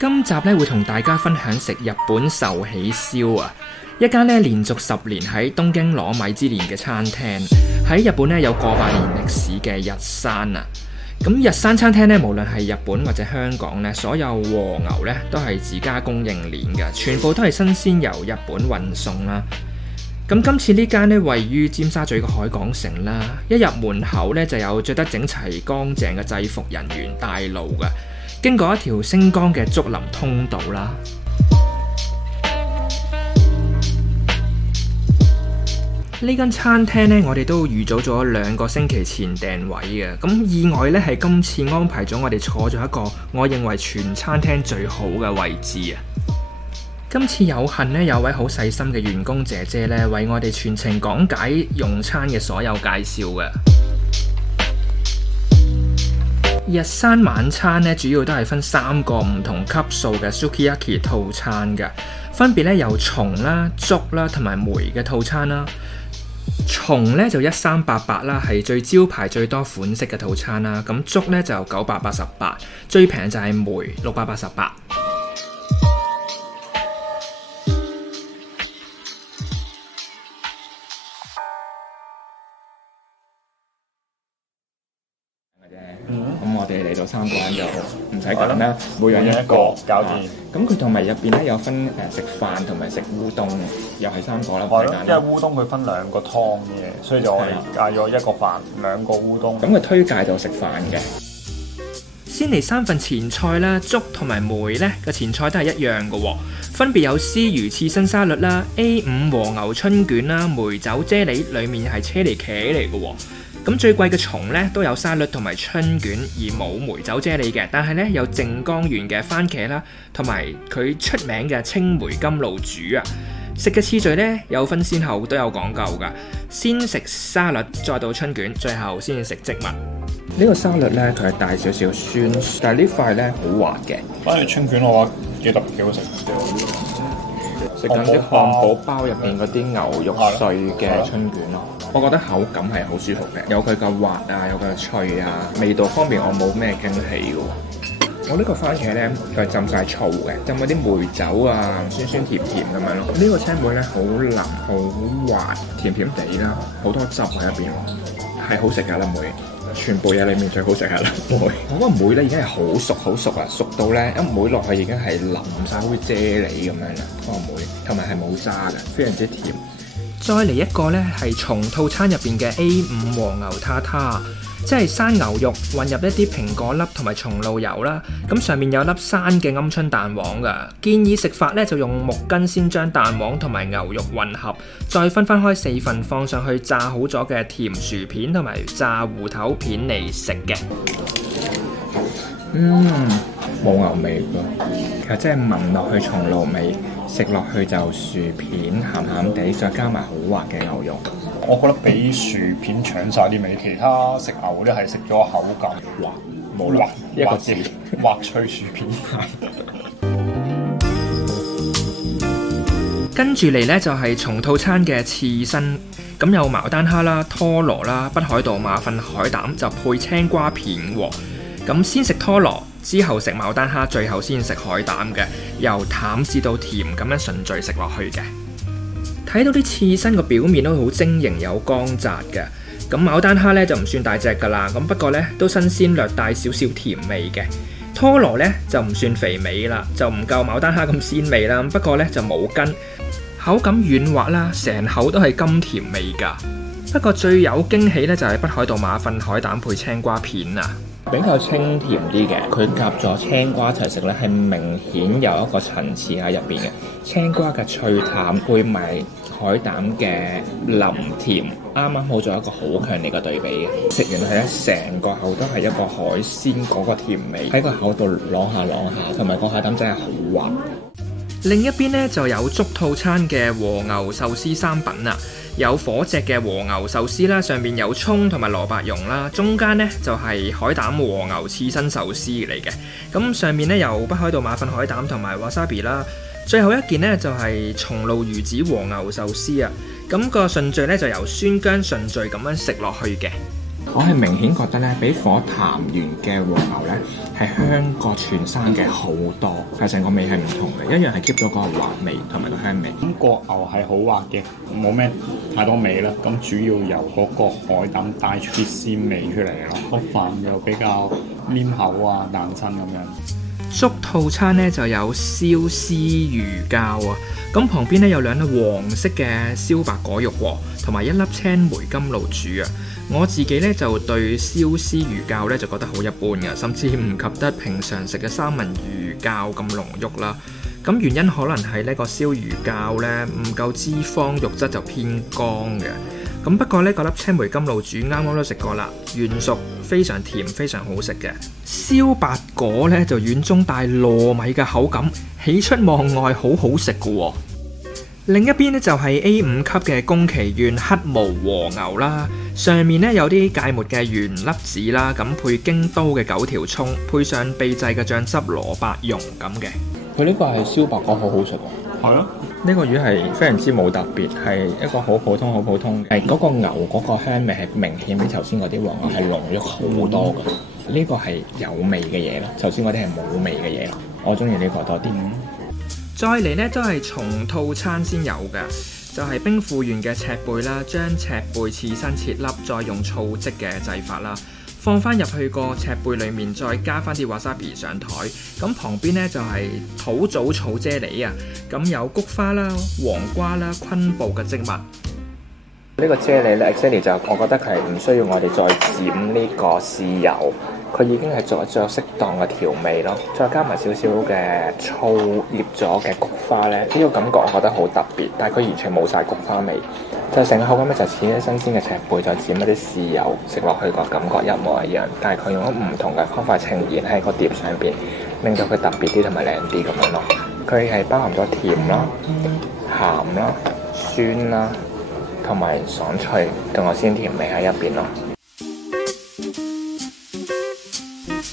今集咧會同大家分享食日本壽喜燒啊！一間咧連續10年喺東京攞米芝蓮嘅餐廳，喺日本咧有過百年歷史嘅日山啊！咁日山餐廳咧，無論係日本或者香港咧，所有和牛咧都係自家供應鏈嘅，全部都係新鮮由日本運送啦。咁今次呢間咧位於尖沙咀嘅海港城啦，一入門口咧就有着得整齊乾淨嘅制服人員帶路嘅，經過一條星光嘅竹林通道啦。呢間餐廳呢，我哋都預早咗2個星期前訂位嘅。咁意外呢，係今次安排咗我哋坐咗一個我認為全餐廳最好嘅位置啊！今次有幸呢，有位好細心嘅員工姐姐呢，為我哋全程講解用餐嘅所有介紹嘅。日山晚餐呢，主要都係分3個唔同級數嘅 Sukiyaki 套餐嘅，分別呢有松啦、竹啦同埋梅嘅套餐啦。松咧就1388啦，係最招牌最多款式嘅套餐啦。咁竹咧就988，最平就係梅688。咁我哋嚟到3個人就唔使揀啦，每樣一個搞掂。咁佢同埋入邊咧有分食飯同埋食烏冬，又係3個啦，唔使揀。因為烏冬佢分2個湯嘅，所以就我哋嗌咗1個飯2個烏冬。咁佢推介就食飯嘅。先嚟3份前菜啦，竹同埋梅咧個前菜都係一樣嘅喎，分別有絲魚刺身沙律啦、A5 和牛春卷啦、梅酒啫喱，裡面係車厘茄嚟嘅喎。咁最貴嘅松咧都有沙律同埋春卷，而冇梅酒啫喱嘅，但係咧有靜岡縣嘅番茄啦，同埋佢出名嘅青梅甘露煮啊。食嘅次序咧有分先後，都有講究噶。先食沙律，再到春卷，最後先食植物。呢個沙律咧佢係帶少少酸，但係呢塊咧好滑嘅。反而春卷我覺得幾好食。食緊啲漢堡包入邊嗰啲牛肉碎嘅春卷咯。我覺得口感係好舒服嘅，有佢嘅滑啊，有佢嘅脆啊，味道方面我冇咩驚喜嘅喎。我呢個番茄咧，佢係浸晒醋嘅，浸嗰啲梅酒啊，酸酸甜甜咁樣咯。呢個青梅咧好腍、好滑、甜甜地啦，好多汁喺入邊，係好食嘅啦梅。全部嘢裡面最好食係啦梅。我嗰個梅咧已經係好熟啊，熟到咧一梅落去已經係淋晒好似啫喱咁樣啦。嗰個梅同埋係冇渣嘅，非常之甜。再嚟一個呢，係松套餐入邊嘅 A5 和牛塔塔，即係生牛肉混入一啲蘋果粒同埋松露油啦。咁上面有粒生嘅鵪鶉蛋黃噶。建議食法呢，就用木根先將蛋黃同埋牛肉混合，再分開4份放上去炸好咗嘅甜薯片同埋炸芋頭片嚟食嘅。冇牛味㗎，其實真係聞落去松露味。食落去就薯片鹹鹹地，再加埋好滑嘅牛肉。我覺得比薯片搶晒啲味，其他食牛咧係食咗口感滑，冇啦一個字滑脆薯片。跟住嚟呢，就係松套餐嘅刺身，咁有毛丹蝦啦、拖羅啦、北海道馬糞海膽就配青瓜片喎。咁先食拖羅，之後食毛丹蝦，最後先食海膽嘅，由淡至到甜咁樣順序食落去嘅。睇到啲刺身個表面都好晶瑩有光澤嘅。咁毛丹蝦呢就唔算大隻噶啦，咁不過呢都新鮮略帶少少甜味嘅。拖羅呢就唔算肥美啦，就唔夠毛丹蝦咁鮮味啦，不過呢就冇筋，口感軟滑啦，成口都係甘甜味噶。不過最有驚喜呢，就係北海道馬糞海膽配青瓜片啊！比較清甜啲嘅，佢夾咗青瓜一齊食咧，係明顯有一個層次喺入邊嘅。青瓜嘅脆淡配埋海膽嘅腍甜，啱啱好做一個好強烈嘅對比嘅。食完係咧，成個口都係一個海鮮嗰個甜味喺個口度啷下啷下，同埋個海膽真係好滑。另一邊呢，就有竹套餐嘅和牛壽司3品啊！有火隻嘅和牛壽司啦，上面有葱同埋蘿蔔蓉啦，中間呢就係海膽和牛刺身壽司嚟嘅。咁上面呢有北海道馬糞海膽同埋 wasabi 啦，最後一件呢就係松露魚子和牛壽司啊。咁個順序呢就由酸薑順序咁樣食落去嘅。我係明顯覺得咧，比火潭園嘅和牛咧係香過全山嘅好多，係成個味係唔同嘅，一樣係 keep 咗嗰個滑味同埋個香味。咁個牛係好滑嘅，冇咩太多味啦。咁主要由嗰個海膽帶出啲鮮味出嚟咯。個飯又比較黏口啊，彈親咁樣。粥套餐咧就有燒絲魚膠啊，咁旁邊咧有兩粒黃色嘅燒白果肉喎，同埋一粒青梅甘露煮啊。我自己咧就對燒絲魚膠咧就覺得好一般嘅，甚至唔及得平常食嘅三文魚膠咁濃郁啦。咁原因可能係呢個燒魚膠咧唔夠脂肪，肉質就偏乾嘅。咁不過呢嗰粒青梅甘露煮啱啱都食過啦，原熟，非常甜，非常好食嘅。燒白果咧就軟中帶糯米嘅口感，喜出望外，好好食嘅喎。另一邊咧就係 A5 級嘅宮崎縣黑毛和牛啦，上面咧有啲芥末嘅圓粒子啦，咁配京都嘅9條葱，配上秘製嘅醬汁蘿蔔蓉咁嘅。佢呢個係燒白果，好好食喎。係咯，呢個魚係非常之冇特別，係一個好普通、好普通嘅。嗰個牛嗰個香味係明顯比頭先嗰啲和牛係濃郁好多嘅。呢個係有味嘅嘢咯，頭先嗰啲係冇味嘅嘢咯。我中意呢個多啲。再嚟呢都係從套餐先有嘅，就係兵庫縣嘅赤貝啦，將赤貝刺身切粒，再用醋漬嘅製法啦，放翻入去個赤貝裡面，再加翻啲 wasabi 上台。咁旁邊呢就係土棗草啫喱啊，咁有菊花啦、黃瓜啦、昆布嘅植物。呢個啫喱咧 exactly 就我覺得佢係唔需要我哋再沾呢個豉油，佢已經係做咗適當嘅調味咯，再加埋少少嘅醋醃咗嘅菊花咧，呢個感覺我覺得好特別，但係佢完全冇晒菊花味，就成個口感咧就似啲新鮮嘅赤貝，再沾一啲豉油食落去個感覺一模一樣，但係佢用咗唔同嘅方法呈現喺個碟上邊，令到佢特別啲同埋靚啲咁樣咯。佢係包含咗甜啦、鹹啦、酸啦，同埋爽脆同埋鮮甜味喺入邊咯。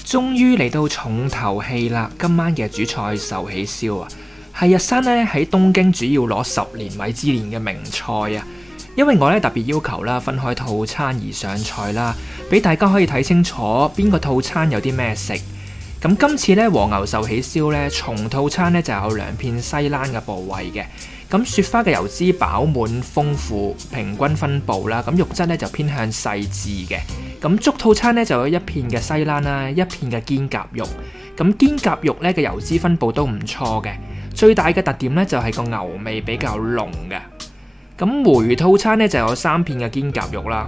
終於嚟到重頭戲啦！今晚嘅主菜壽喜燒啊，係日山咧喺東京主要攞10年米芝蓮嘅名菜啊！因為我咧特別要求啦，分開套餐而上菜啦，俾大家可以睇清楚邊個套餐有啲咩食。咁今次咧和牛壽喜燒咧重套餐咧就有2片西冷嘅部位嘅。咁雪花嘅油脂飽滿豐富，平均分佈啦。咁肉質咧就偏向細緻嘅。咁粥套餐咧就有1片嘅西冷啦，1片嘅肩胛肉。咁肩胛肉咧嘅油脂分佈都唔錯嘅。最大嘅特點咧就係個牛味比較濃嘅。咁梅套餐咧就有3片嘅肩胛肉啦。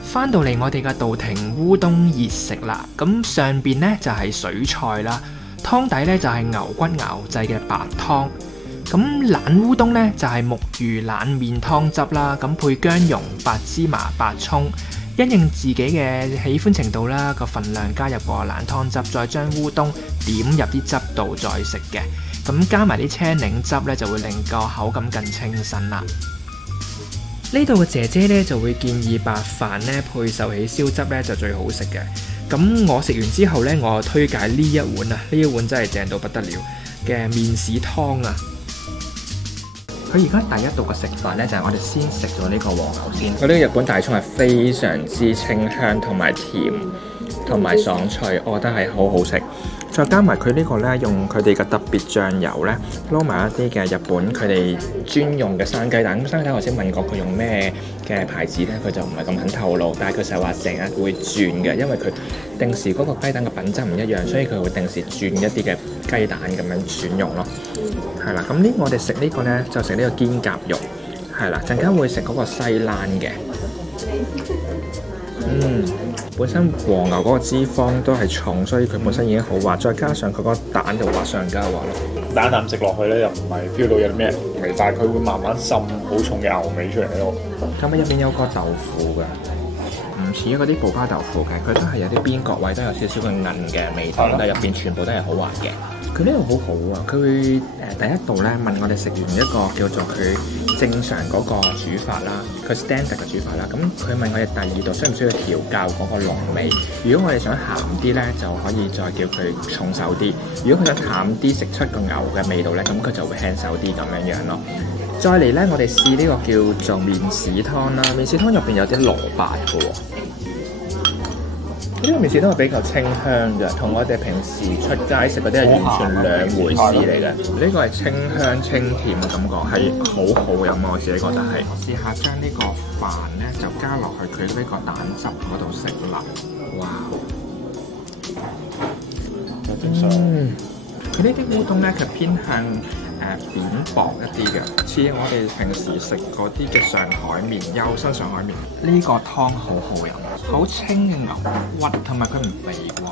翻到嚟我哋嘅稻庭烏冬熱食啦，咁上邊呢就係水菜啦，湯底呢就係牛骨熬製嘅白湯，咁冷烏冬呢就係木魚冷麵湯汁啦，咁配薑蓉、白芝麻、白葱，因應自己嘅喜歡程度啦，個份量加入個冷湯汁，再將烏冬點入啲汁度再食嘅，咁加埋啲青檸汁呢，就會令個口感更清新啦。呢度嘅姐姐咧就會建議白飯咧配壽喜燒汁咧就最好食嘅。咁我食完之後咧，我推介呢一碗啊，呢一碗真係正到不得了嘅麵豉湯啊！佢而家第一道嘅食法咧就係我哋先食咗呢個和牛先。佢呢個日本大葱係非常之清香同埋甜同埋爽脆，我覺得係好好食。再加埋佢呢個咧，用佢哋嘅特別醬油咧，撈埋一啲嘅日本佢哋專用嘅生雞蛋。咁生雞蛋我先問過佢用咩嘅牌子咧，佢就唔係咁肯透露，但係佢成日話成日會轉嘅，因為佢定時嗰個雞蛋嘅品質唔一樣，所以佢會定時轉一啲嘅雞蛋咁樣選用咯。係啦，咁我哋食呢個咧就食呢個肩胛肉，係啦，陣間會食嗰個西冷嘅。本身和牛嗰個脂肪都係重，所以佢本身已經好滑，再加上佢個蛋就滑上加滑咯。蛋啖食落去咧，又唔係 feel 到有啲咩味，但係佢會慢慢滲好重嘅牛味出嚟咯。咁入邊有個豆腐㗎，唔似嗰啲步花豆腐嘅，佢都係有啲邊角位都有少少嘅韌嘅味道，但係入邊全部都係好滑嘅。佢呢度好好啊！佢會第一道咧問我哋食完一個叫做佢正常嗰個煮法啦，佢 standard 嘅煮法啦。咁佢問我哋第二道需唔需要調校嗰個濃味？如果我哋想鹹啲咧，就可以再叫佢重手啲；如果佢想淡啲，食出個牛嘅味道咧，咁佢就會輕手啲咁樣樣咯。再嚟咧，我哋試呢個叫做麵豉湯啦。麵豉湯入邊有啲蘿蔔嘅喎。呢個麵豉湯係比較清香嘅，同我哋平時出街食嗰啲係完全兩回事嚟嘅。呢個係清香清甜嘅感覺，係好好飲，我自己覺得係。試下將呢個飯咧就加落去佢呢個蛋汁嗰度食啦。哇！佢呢啲烏冬咧，佢偏向扁薄一啲嘅，似我哋平時食嗰啲嘅上海麵、幼身上海麵。呢個湯好好飲，好清嘅牛骨，同埋佢唔肥喎。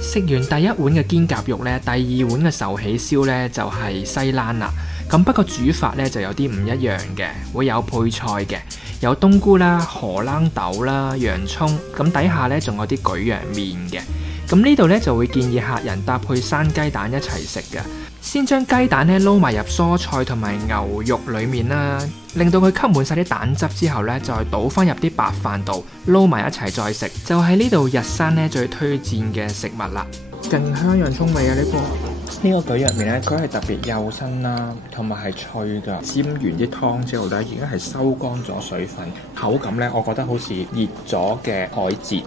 食完第一碗嘅煎鴿肉咧，第二碗嘅壽喜燒咧就係西冷啦。咁不過煮法咧就有啲唔一樣嘅，會有配菜嘅，有冬菇啦、荷蘭豆啦、洋葱，咁底下咧仲有啲舉陽麵嘅。咁呢度咧就會建議客人搭配生雞蛋一齊食嘅。先將雞蛋咧撈埋入蔬菜同埋牛肉裡面啦，令到佢吸滿晒啲蛋汁之後咧，再倒翻入啲白飯度撈埋一齊再食，就係呢度日山咧最推薦嘅食物啦。勁香洋葱味啊！呢個舉陽麵咧，佢係特別幼身啦，同埋係脆㗎。煎完啲湯之後咧，已經係收乾咗水分，口感咧，我覺得好似熱咗嘅海蜇。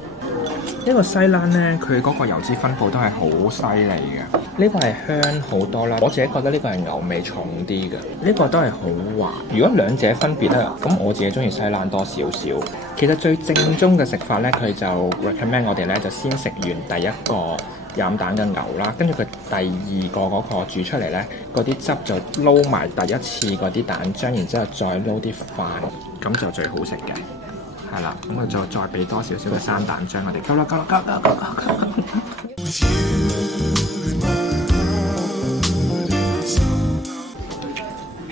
呢個西冷咧，佢嗰個油脂分佈都係好犀利嘅。呢個係香好多啦，我自己覺得呢個係牛味重啲嘅。呢個都係好滑。如果兩者分別咧，咁我自己中意西冷多少少。其實最正宗嘅食法咧，佢就 recommend 我哋咧就先食完第一個飲蛋嘅牛啦，跟住佢第二個嗰個煮出嚟咧，嗰啲汁就撈埋第一次嗰啲蛋漿，然之後再撈啲飯，咁就最好食嘅。係啦，咁我再俾多少少嘅生蛋漿，我哋溝啦溝啦溝啦溝啦溝啦。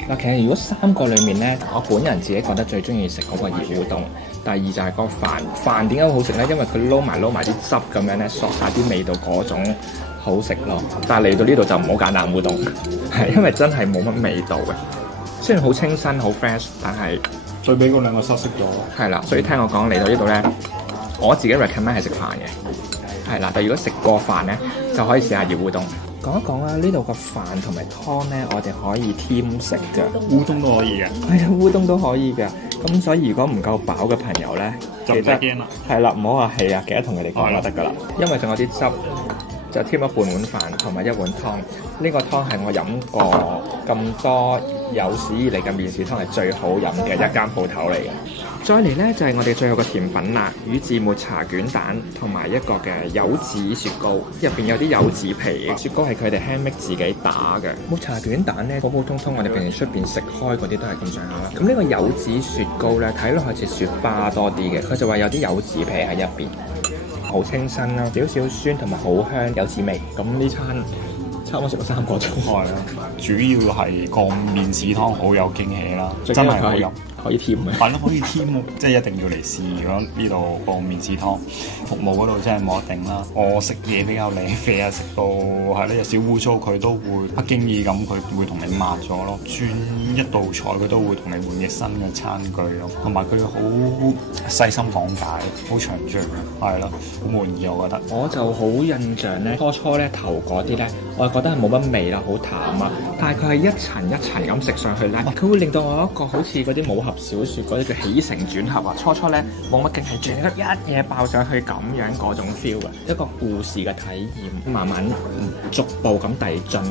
嗱，其實如果三個裡面咧，我本人自己覺得最中意食嗰個熱烏冬。第二就係個飯點解好食咧？因為佢撈埋啲汁咁樣咧，索晒啲味道嗰種好食咯。但係嚟到呢度就唔好揀冷烏冬，係因為真係冇乜味道嘅。雖然好清新好 fresh， 但係最俾嗰兩個失色咗。係啦，所以聽我講嚟到呢度咧，我自己 recommend 係食飯嘅。係啦，但如果食過飯咧，就可以試下熱烏冬。講一講啦，呢度個飯同埋湯咧，我哋可以添食嘅，烏冬都可以嘅。係啊，烏冬都可以嘅。咁所以如果唔夠飽嘅朋友咧，就唔使驚啦。係啦，唔好話係啊，記得同佢哋講就得㗎啦。因為仲有啲汁，就添咗半碗飯同埋一碗湯。呢個湯係我飲過咁多有史以嚟嘅麵豉湯係最好飲嘅一間鋪頭嚟嘅。再嚟呢，就係我哋最後嘅甜品啦，宇治抹茶卷蛋同埋一個嘅柚子雪糕，入邊有啲柚子皮。雪糕係佢哋 handmade 自己打嘅。抹茶卷蛋呢，普普通通我哋平時出邊食開嗰啲都係咁上下啦。咁呢個柚子雪糕呢，睇落去似雪巴多啲嘅，佢就話有啲柚子皮喺入邊，好清新啦，少少酸同埋好香柚子味。咁呢餐差唔多食咗3個鐘。係啊，主要係個麵豉湯好有驚喜啦，真係好飲。可以添嘅，係咯，可以添喎，即係一定要嚟試。如果呢度個麵豉湯服務嗰度真係冇得頂啦。我食嘢比較靚啡啊，食到係咧有少污糟，佢都會不經意咁佢會同你抹咗咯。轉一道菜佢都會同你換隻新嘅餐具咯，同埋佢好細心講解，好詳盡嘅，係咯，好滿意我覺得。我就好印象咧，初咧頭嗰啲咧，我係覺得係冇乜味啦，好淡啊。但係佢係一層一層咁食上去咧，佢會令到我一個好似嗰啲武俠小説嗰啲叫起承轉合啊！初咧冇乜勁，係轉得一嘢爆上去咁樣嗰種 feel 嘅一個故事嘅體驗，慢慢逐步咁遞進。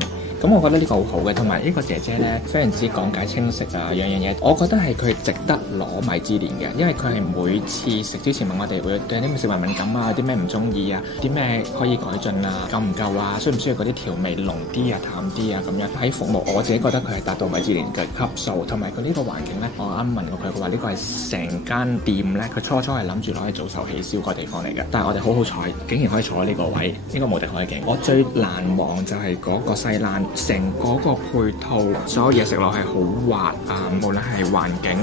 咁我覺得呢個好好嘅，同埋呢個姐姐咧非常之講解清晰啊，樣嘢，我覺得係佢值得攞米芝蓮嘅，因為佢係每次食之前問我哋會對啲咩食物敏感啊，啲咩唔中意啊，啲咩可以改進啊，夠唔夠啊，需唔需要嗰啲調味濃啲啊、淡啲啊咁樣。喺服務我自己覺得佢係達到米芝蓮嘅級數，同埋佢呢個環境咧，我啱問過佢，佢話呢個係成間店咧，佢初係諗住攞嚟做壽喜燒個地方嚟嘅，但係我哋好彩，竟然可以坐喺呢個位，應該無敵海景。我最難忘就係嗰個西冷。成嗰個配套，所有嘢食落係好滑啊！無論係環境、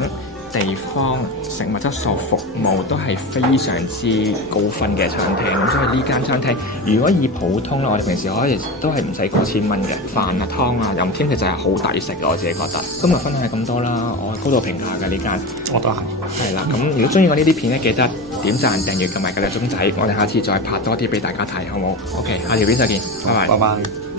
地方、食物質素、服務都係非常之高分嘅餐廳。咁所以呢間餐廳，如果以普通咧，我哋平時可以都係唔使過1000蚊嘅飯啊、湯啊、任添，其實係好抵食嘅，我自己覺得。今日分享係咁多啦，我高度評價嘅呢間，我都係。係啦，咁如果中意我呢啲片咧，記得點讚、訂閱同埋個鐘仔，我哋下次再拍多啲俾大家睇，好冇？OK，下條片再見，拜拜。拜拜。